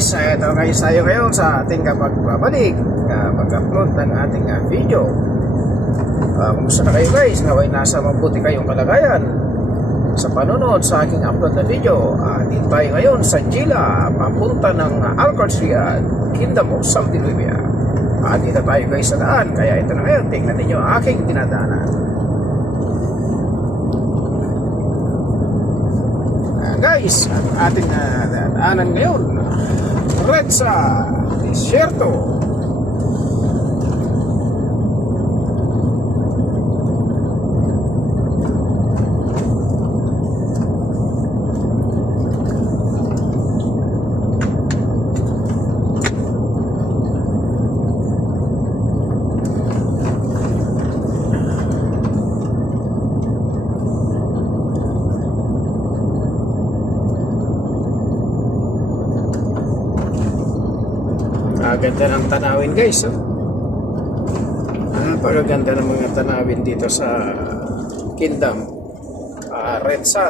guys, ito guys tayo ngayon sa ating pagbabalik pag-upload ng ating video. Kumusta na kayo guys? Naway nasa mabuti kayong kalagayan sa panonood sa aking upload na video. Dito tayo ngayon sa Jila, papunta ng Al-Qadsiya, Kingdom of Saudi Arabia. Dito tayo guys sa daan, kaya ito na ngayon, tingnan ninyo ang aking dinadaanan. Guys, ang ating daanan ngayon, Reza Desierto. Ganda ng tanawin guys, napakaganda ng mga tanawin dito sa Kingdom Reza.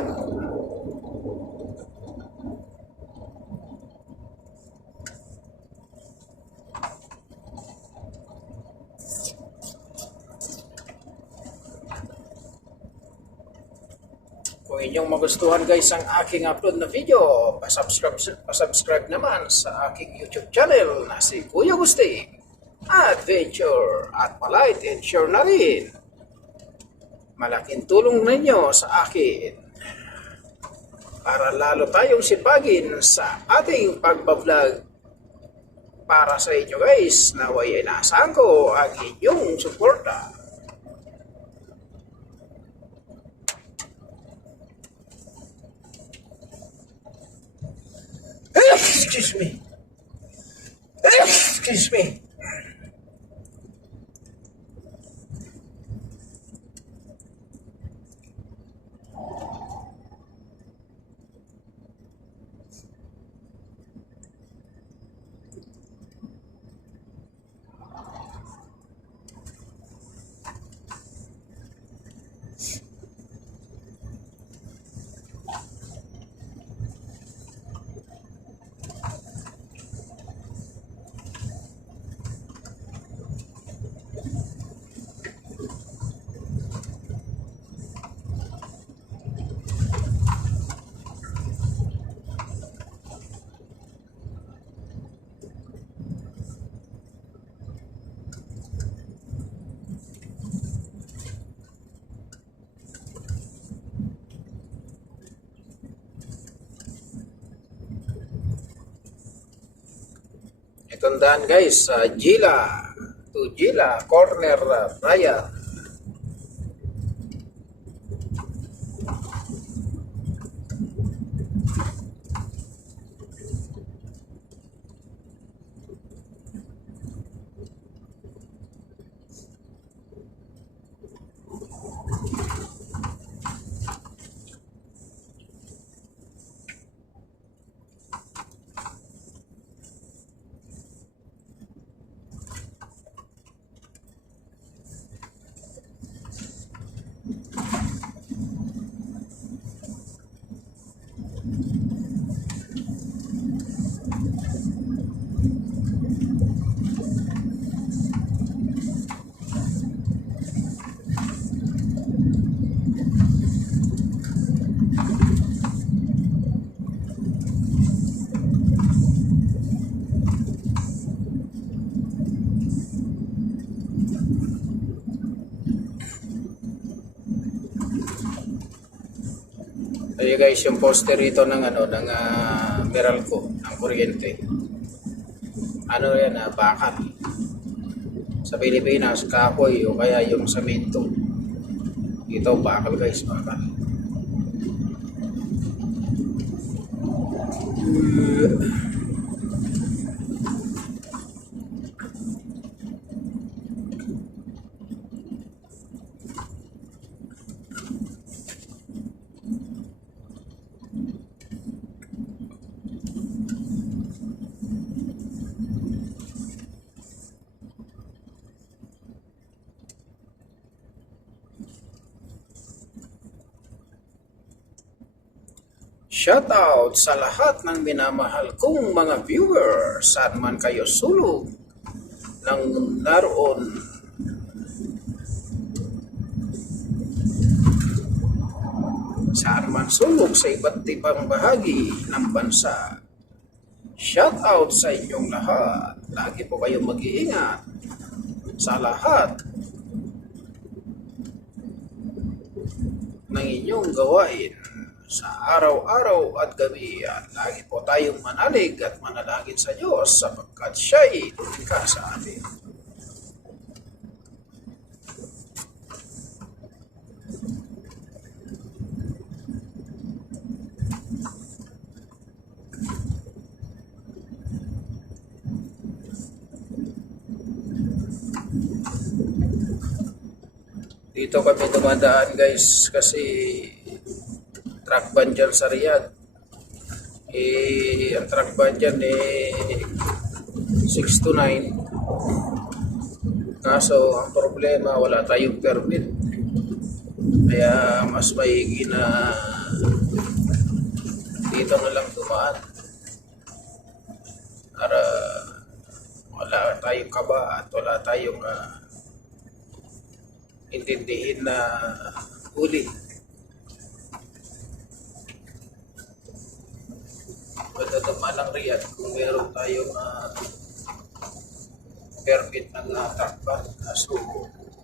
Kung inyong magustuhan guys ang aking upload na video, pasubscribe naman sa aking YouTube channel na si Kuya Gusti Adventure at palike and share na rin. Malaking tulong ninyo sa akin para lalo tayong sipagin sa ating pagbablog para sa inyo guys. Naway inaasahan ko ang inyong suporta. Excuse me. Excuse me. Tandaan guys, Jila to Jila Corner Raya. Ayo guys, yung poster ito ng ng Meralco ng kuryente. Ano yan, bakal. Sa Pilipinas, kahoy o kaya yung semento. Ito bakal guys, bakal. Shoutout sa lahat ng minamahal kong mga viewers, saan man kayo sulog ng naroon. Saan man sulog sa iba't ibang bahagi ng bansa. Shoutout sa inyong lahat. Lagi po kayong mag-iingat sa lahat ng inyong gawain sa araw-araw at gabi, at lagi po tayong manalig at manalangin sa Diyos sapagkat siya'y lumikha sa atin. Dito kami dumadaan guys kasi truck ban dyan sa Riyadh. Ang truck ban dyan 6 to 9. Kaso ang problema, wala tayong permit. Kaya mas maigi na dito na lang dumaan para wala tayong kaba at wala tayong intindihin na huli. Pwede naman ang Riyadh kung meron tayong permit ng truck ban. So,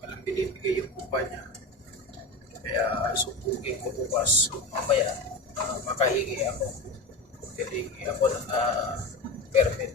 walang binibigay yung kumpanya. Kaya supugin ko bukas. So, mamaya, makahingi ako. Hihingi ako ng permit.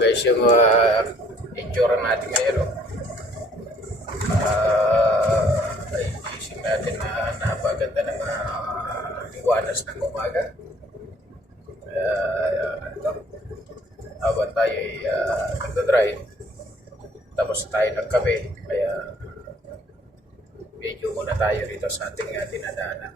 Guys, yung itsura natin ngayon, isip natin na napaganda ng liwanas ng umaga. Habang tayo ay nagdadrive, tapos tayo nagkape, kaya video muna tayo rito sa ating dinadaanan.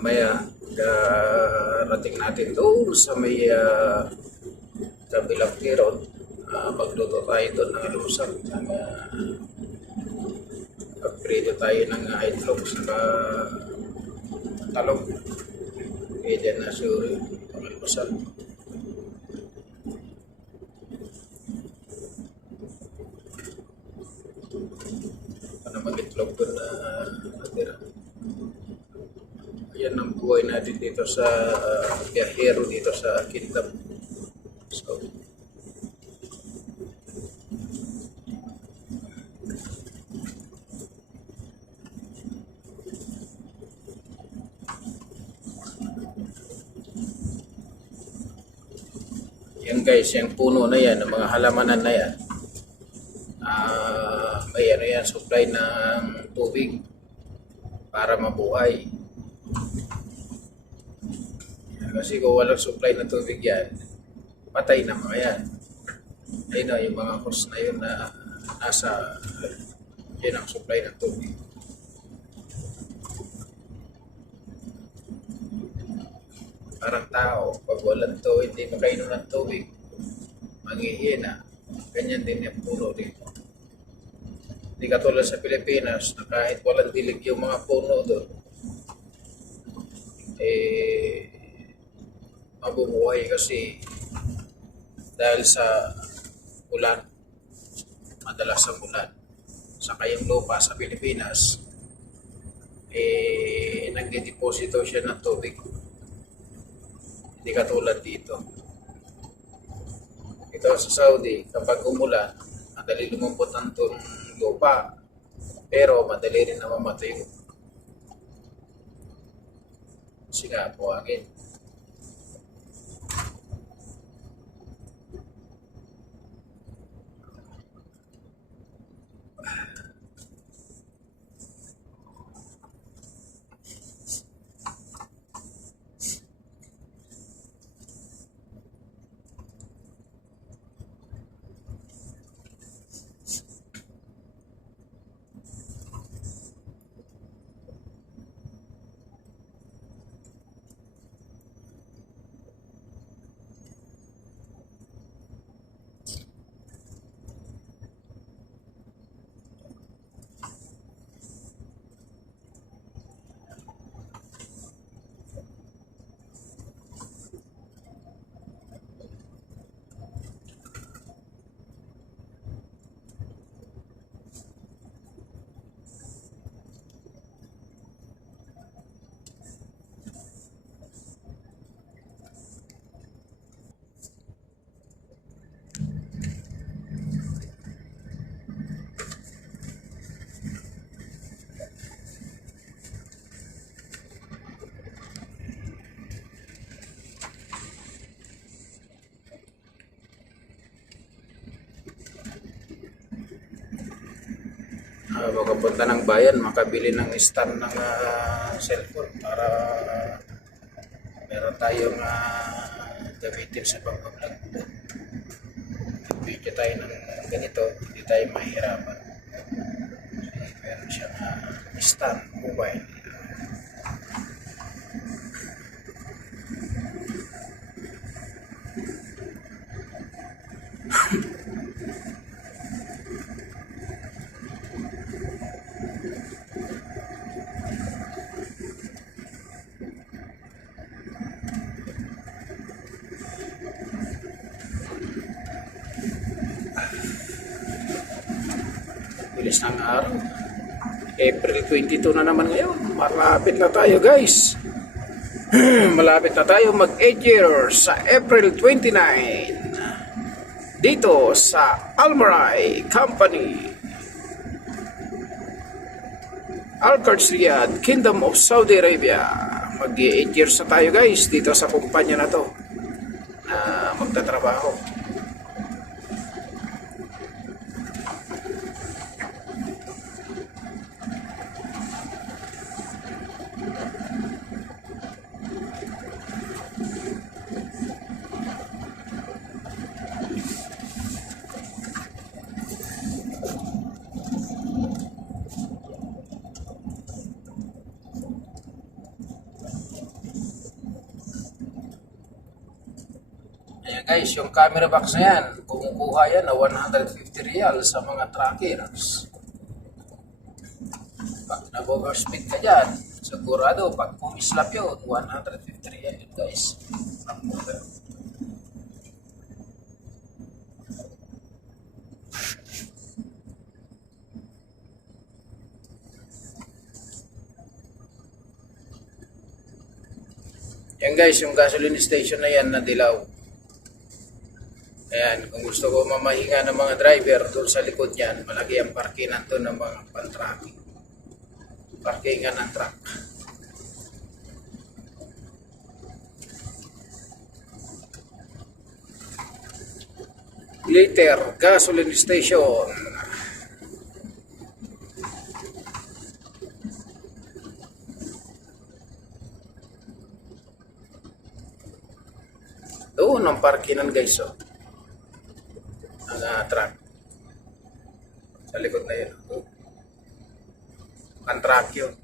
Mamaya rating natin doon sa may kabilang kirot, magluto tayo doon ng alusang, magprito tayo ng itlog sa talong, dyan na suri ang alusang. Ano mag-itlog doon na natira. Yan ang buhay natin dito sa biyahero dito sa Kingdom. So, yan guys, yung puno na yan, ang mga halamanan na yan, may ano yan, supply ng tubig para mabuhay. Kasi kung walang supply ng tubig yan, patay na mga yan. Ayun na, yung mga hose na yun na nasa, yun ang supply ng tubig. Parang tao, pag walang to, hindi makainom ng tubig, manghihina. Ganyan din yung puno dito. Hindi katulad sa Pilipinas na kahit walang dilig yung mga puno doon, mabubuhay kasi dahil sa ulan, madalas sa ulan. Saka yung lupa sa Pilipinas, nagdedeposito siya ng tubig. Hindi katulad dito. Ito sa Saudi, kapag umulan, madali lumubot ang lupa, pero madali rin na mamatay. Kasi nga, buhangin. Makapunta ng bayan, makabili ng stand ng cellphone para meron tayong gamitin sa pagbablog. Video tayo ng ganito, hindi tayo mahihirapan. Kasi meron siyang stand mobile. Bilis ng araw. April 22 na naman ngayon. Malapit na tayo, guys. Malapit na tayo mag 8 years sa April 29. Dito sa Almarai Company. Al-Qarj Riyadh, Kingdom of Saudi Arabia. Mag 8 years na tayo, guys, dito sa kumpanya na to na magtatrabaho. Ayan guys, yung camera box na yan, kumukuha yan na 150 riyal sa mga trackers. Pag nag-overspeed ka dyan, sigurado, pag kumislap yun, 150 riyal yun guys. Yan guys, yung gasoline station na yan na dilaw. Ayan, kung gusto ko mamahinga ng mga driver doon sa likod niyan, malaki ang parkingan doon ng mga pan-tracking. Parkingan ng truck. Liter gasoline station. Doon ang parkingan guys, oh. Ang truck sa likod na yun, ang truck yun.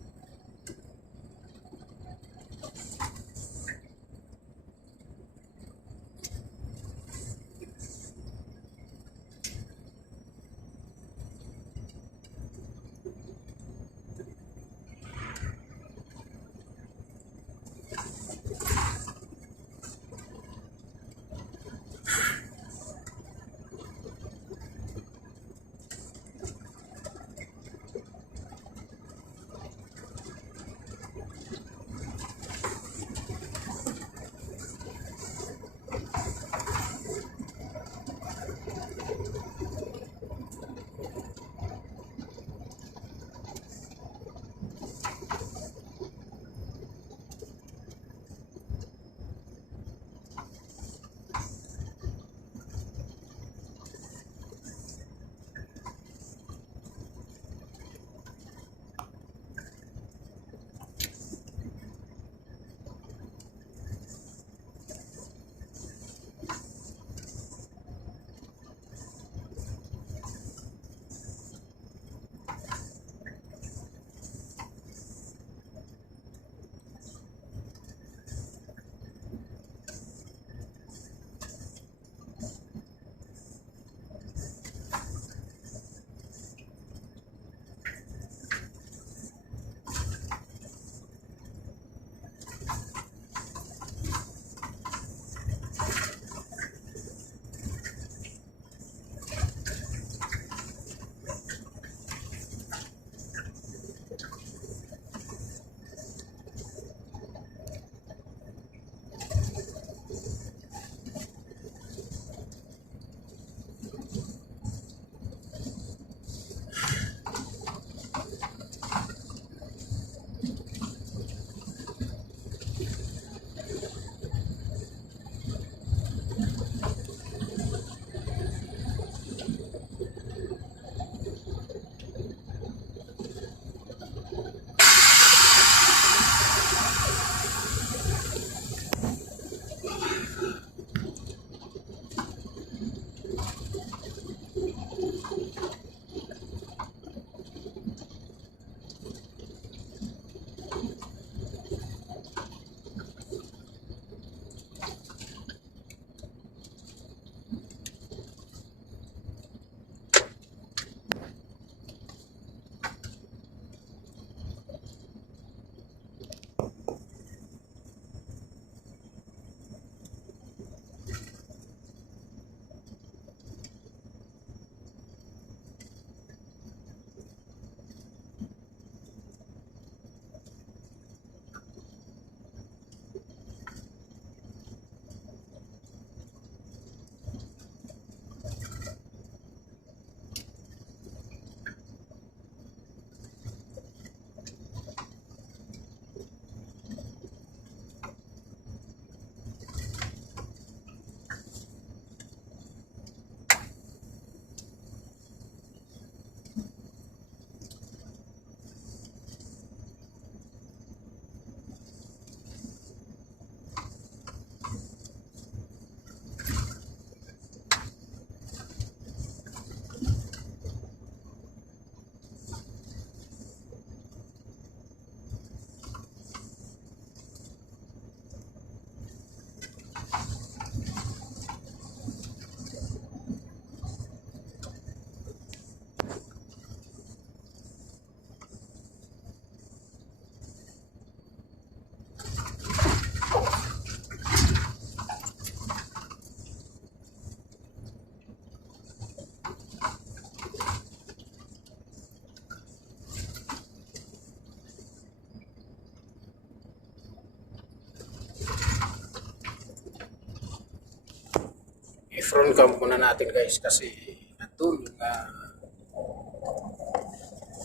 I-front cam muna natin guys kasi nandun yung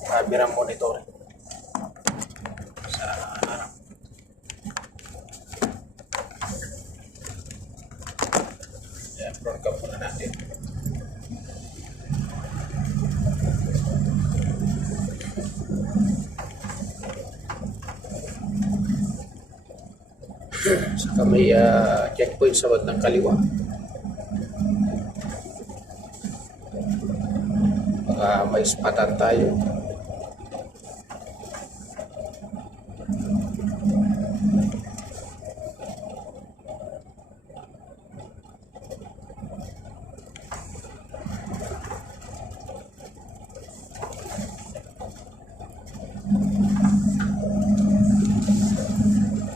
camera monitoring sa harap. Kaya front cam muna natin. Saka may checkpoint sa bandang kaliwa. Baka may spatan tayo.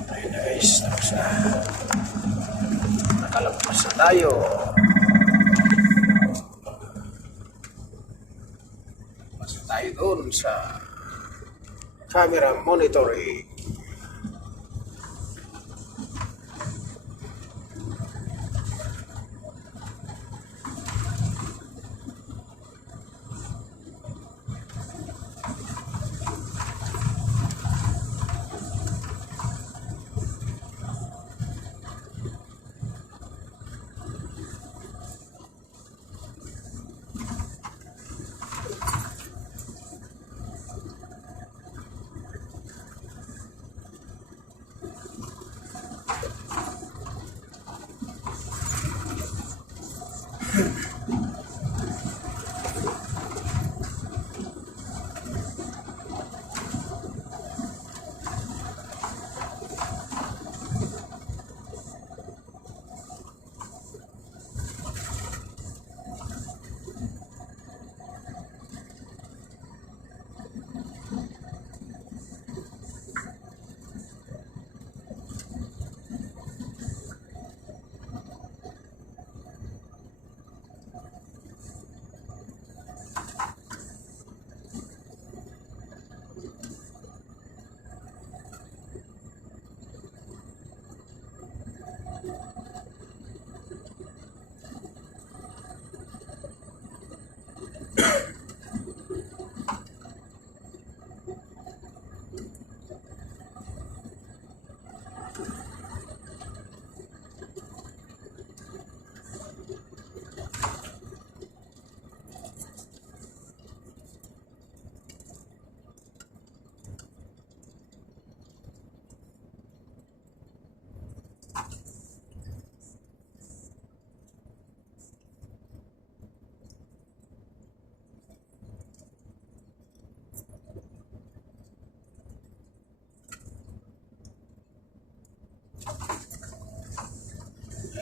Ayun na guys, tapos na. Nakalagpas na tayo. Pasok tayo doon sa camera monitoring.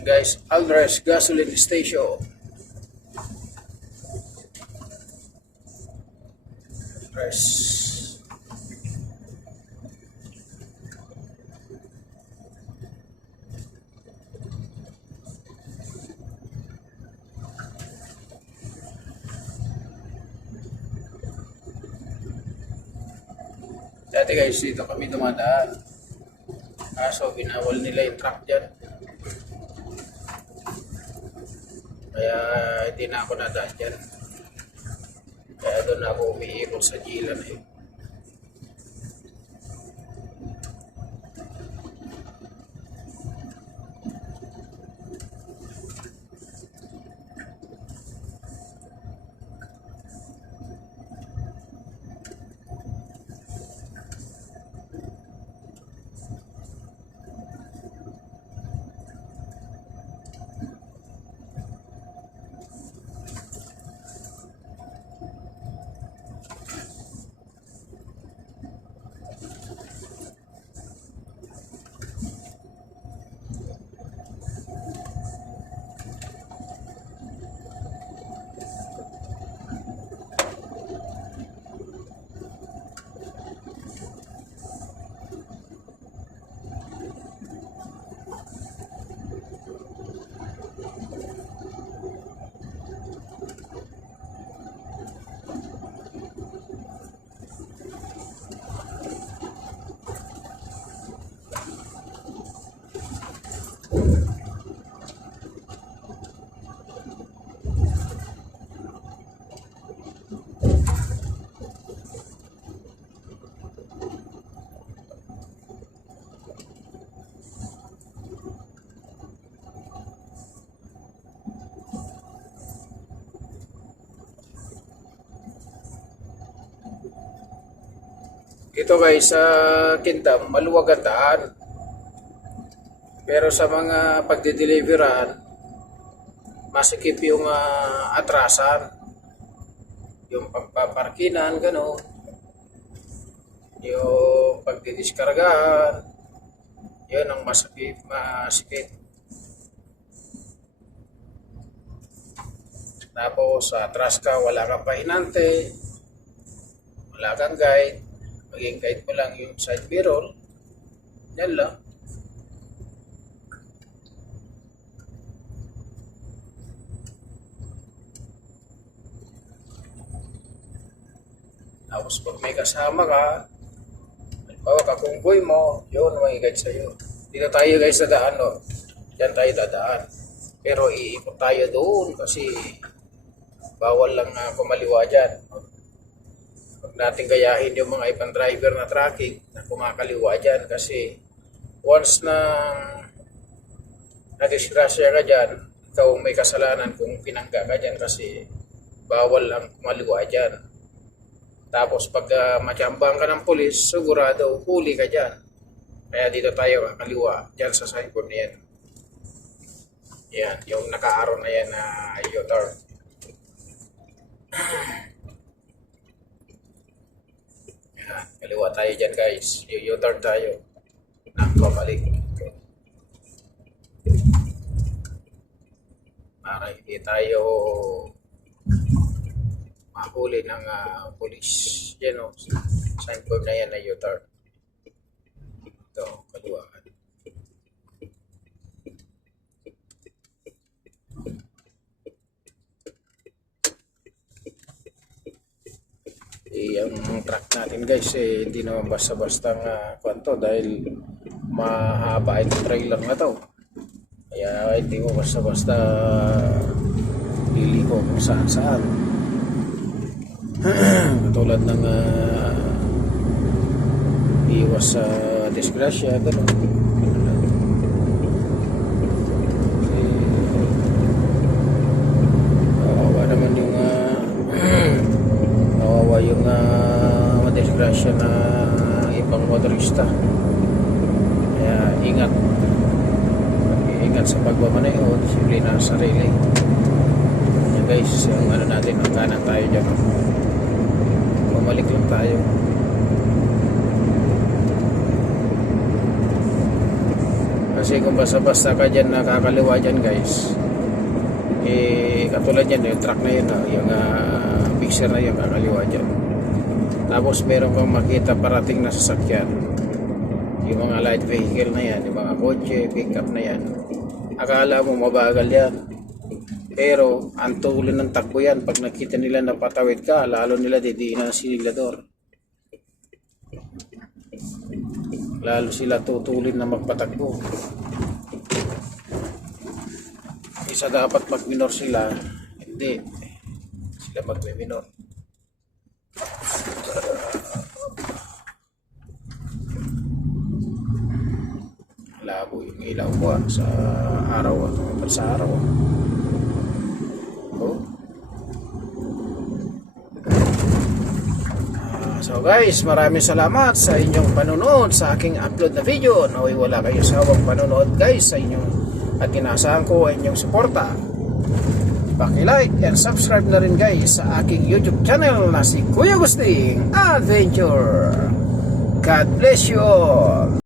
Guys, Aldres Gasoline Station. Aldres. Dati guys, dito kami dumadaan. Kaso binawal nila yung truck dyan. Kaya hindi na ako nadaan dyan. Kaya doon ako umiikot sa Gilan eh. Ito guys, sa Kingdom, maluwag ang daan. Pero sa mga pagdideliveran, masikip yung atrasan. Yung pagpaparkinan, gano'n. Yung pagdidiskargahan, yun ang masikip. Tapos sa atras ka, wala kang pahinante, wala kang guide, maging guide mo lang yung side mirror, yan lang. Tapos pag may kasama ka, halimbawa kakunggoy mo, yun may guide sa'yo. Dito tayo guys sa daan, no? Diyan tayo dadaan. Pero iikot tayo doon kasi bawal lang kumaliwa dyan. Huwag natin gayahin yung mga ibang driver na traffic na kumakaliwa dyan kasi once na nadisgrasya ka dyan, ikaw may kasalanan kung pinangga ka dyan kasi bawal lang kumaliwa dyan. Tapos pag matyambang ka ng pulis, sigurado huli ka dyan. Kaya dito tayo kakaliwa dyan sa signboard na yan. Yan, yung naka-arrow na yan na U-turn. Yan, kaliwa tayo dyan guys. U-turn tayo. Nakabalik. Para hindi tayo mahuli ng pulis. Yan o, signboard na yan na U-turn. Ito, kaliwa. Ang truck natin guys hindi naman basta-basta kwanto dahil mahaba itong trailer na to, kaya hindi mo basta-basta liliko kung saan-saan. Katulad ng iwas sa disgrasya, gano'n. Yung madisgrasya na ibang motorista, kaya ingat sa pagmamaneho, disiplina sa sarili. Yan guys, yung natin, ang kanan tayo dyan, bumalik lang tayo. Kasi kung basta-basta ka dyan nakakaliwa dyan guys, katulad yan, yung truck na yun, yung picture na yung kakaliwa dyan. Tapos meron kang makita parating na sasakyan, yung mga light vehicle na yan, yung mga kotse, pick-up na yan, akala mo mabagal yan, pero ang tuloy ng takbo yan. Pag nakita nila na patawid ka, lalo nila didiinan ang sinilador, lalo sila tutulin na magpatakbo. Isa dapat magminor sila, hindi sila magminor. Labo yung ilaw ko sa araw sa araw. So guys, maraming salamat sa inyong panonood sa aking upload na video. Naway wala kayo sawang panonood guys sa inyong, at inaasahan ko ay inyong suporta. Paki-like and subscribe na rin guys sa aking YouTube channel na si Kuya Agustin Adventure. God bless you all.